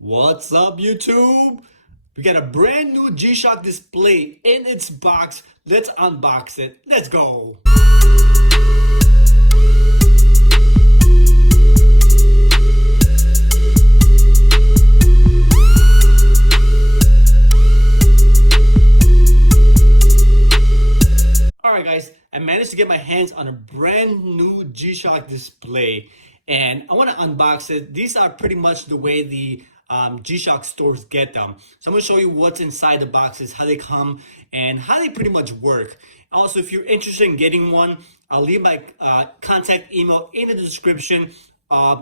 What's up, YouTube? We got a brand new G-Shock display in its box. Let's unbox it. Let's go. Alright guys, I managed to get my hands on a brand new G-Shock display and I want to unbox it. These are pretty much the way the G-Shock stores get them. So I'm going to show you what's inside the boxes, how they come, and how they pretty much work. Also, if you're interested in getting one, I'll leave my contact email in the description.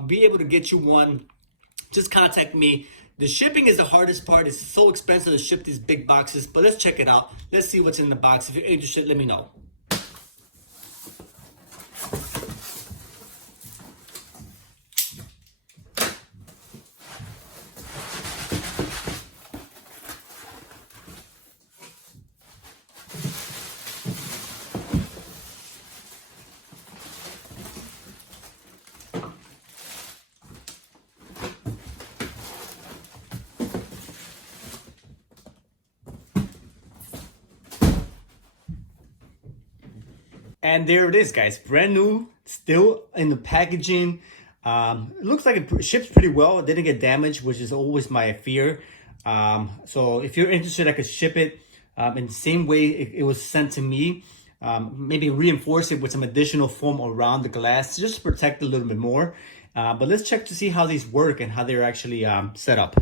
Be able to get you one. Just contact me. The shipping is the hardest part. It's so expensive to ship these big boxes, but let's check it out. Let's see what's in the box. If you're interested, let me know. And there it is, guys. Brand new, still in the packaging. It looks like it ships pretty well. It didn't get damaged, which is always my fear. So if you're interested, I could ship it in the same way it was sent to me. Maybe reinforce it with some additional foam around the glass just to protect it a little bit more. But let's check to see how these work and how they're actually set up.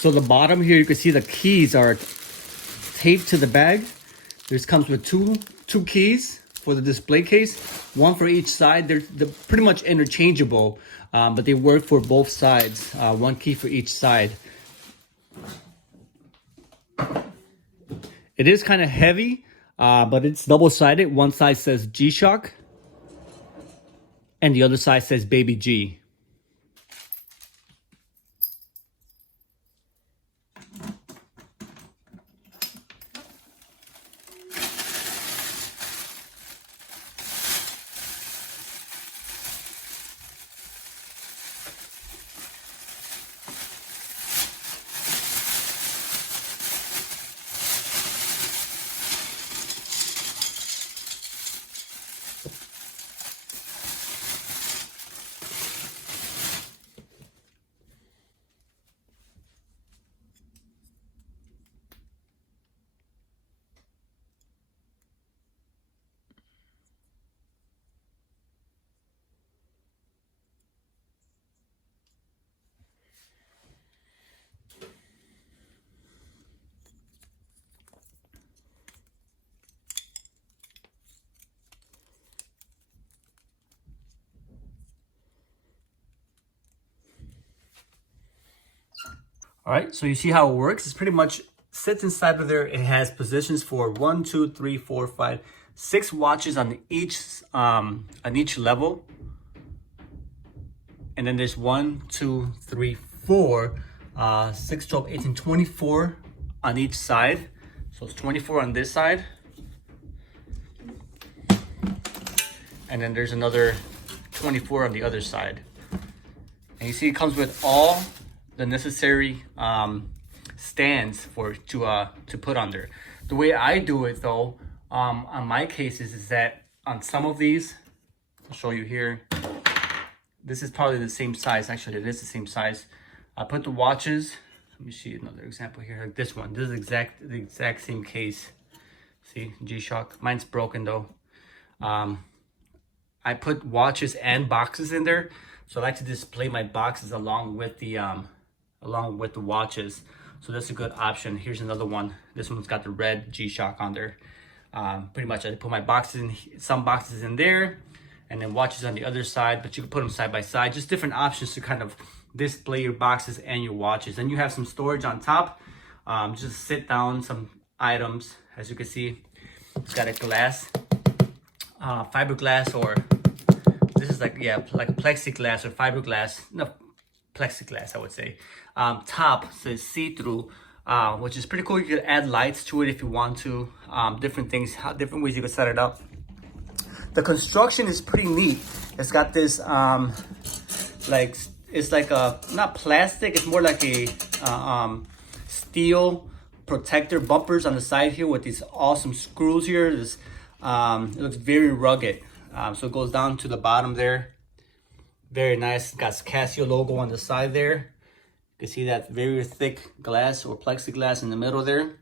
So the bottom here, you can see the keys are taped to the bag. This comes with two keys for the display case, one for each side. They're pretty much interchangeable, but they work for both sides. One key for each side. It is kind of heavy, but it's double-sided. One side says G-Shock, and the other side says Baby G. All right, so you see how it works. It's pretty much sits inside of there. It has positions for 1, 2, 3, 4, 5, 6 watches on each level. And then there's 1, 2, 3, 4, 6, 12, 18, 24 on each side. So it's 24 on this side. And then there's another 24 on the other side. And you see it comes with all the necessary stands to put on there. The way I do it though, on my cases is that on some of these, I'll show you here. This is probably the same size. Actually, it is the same size. I put the watches. Let me see another example here. Like this one. This is the exact same case. See, G-Shock. Mine's broken though. I put watches and boxes in there, so I like to display my boxes along with the watches. So that's a good option. Here's another one. This one's got the red G-Shock on there. Pretty much I put my boxes in, some boxes in there, and then watches on the other side, but you can put them side by side. Just different options to kind of display your boxes and your watches. And you have some storage on top. Just sit down some items, as you can see. It's got a glass, fiberglass, or this is like, yeah, like plexiglass or fiberglass, no, plexiglass, I would say. Top says see-through, which is pretty cool. You could add lights to it if you want to, different things, different ways you could set it up. The construction is pretty neat. It's got this, like, it's like a, not plastic, it's more like a steel protector bumpers on the side here with these awesome screws here. This, it looks very rugged. So it goes down to the bottom there. Very nice. Got Casio logo on the side there. You can see that very thick glass or plexiglass in the middle there.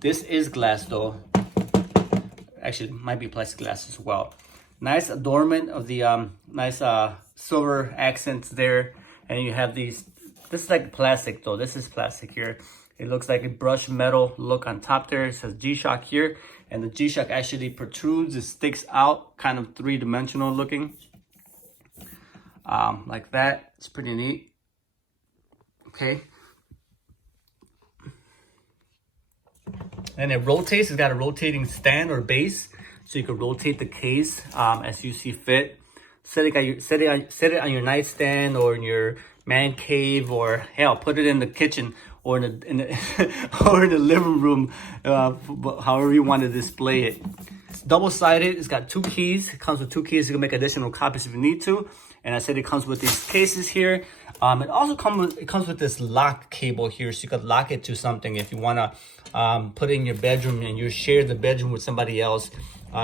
This is glass though. Actually, it might be plexiglass as well. Nice adornment of the nice silver accents there. And you have these, this is like plastic though. This is plastic here. It looks like a brushed metal look on top there. It says G-Shock here. And the G-Shock actually protrudes, it sticks out, kind of three-dimensional looking. Like that. It's pretty neat. Okay. And it rotates. It's got a rotating stand or base, so you can rotate the case as you see fit. Set it on your nightstand or in your man cave, or hell, put it in the kitchen or in the or in the living room, however you want to display it. It's double-sided. It's got 2 keys. It comes with 2 keys. You can make additional copies if you need to. And I said it comes with these cases here. It also comes with this lock cable here, so you could lock it to something if you want to put it in your bedroom and you share the bedroom with somebody else.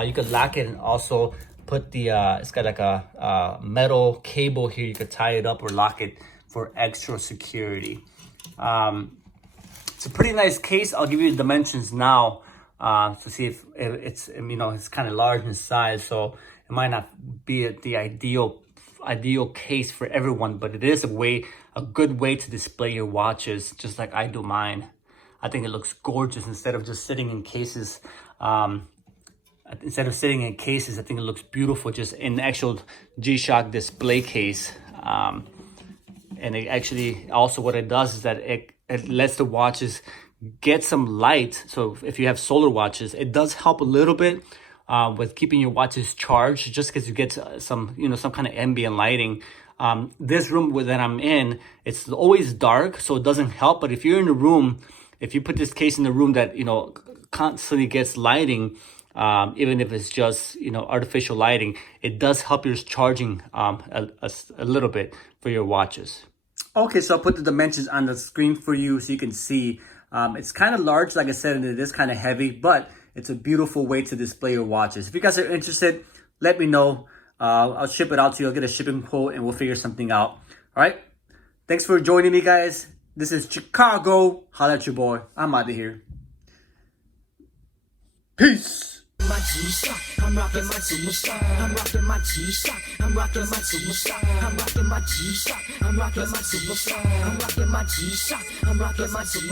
You could lock it and also put the it's got like a metal cable here. You could tie it up or lock it for extra security. It's a pretty nice case. I'll give you the dimensions now to see if it's, you know, it's kind of large in size, so it might not be the ideal case for everyone, but it is a good way to display your watches, just like I do mine. I think it looks gorgeous instead of just sitting in cases. I think it looks beautiful just in the actual G-Shock display case. And it actually, also what it does is that it lets the watches get some light. So if you have solar watches, it does help a little bit with keeping your watches charged, just because you get some kind of ambient lighting. This room that I'm in, it's always dark, so it doesn't help. But if you're in a room, if you put this case in a room that, you know, constantly gets lighting, even if it's just, you know, artificial lighting, it does help your charging a little bit for your watches. Okay, so I'll put the dimensions on the screen for you so you can see. It's kind of large, like I said, and it is kind of heavy, but it's a beautiful way to display your watches. If you guys are interested, let me know. I'll ship it out to you. I'll get a shipping quote and we'll figure something out. All right. Thanks for joining me, guys. This is Chicago. Holla at your boy. I'm out of here. Peace. My G-Shock, I'm rocking my G-Shock, I'm rocking my G-Shock, I'm rocking my G-Shock, I'm rocking my G-Shock, I'm rocking my G-Shock, I'm rocking my G-Shock, I'm rocking my G-Shock.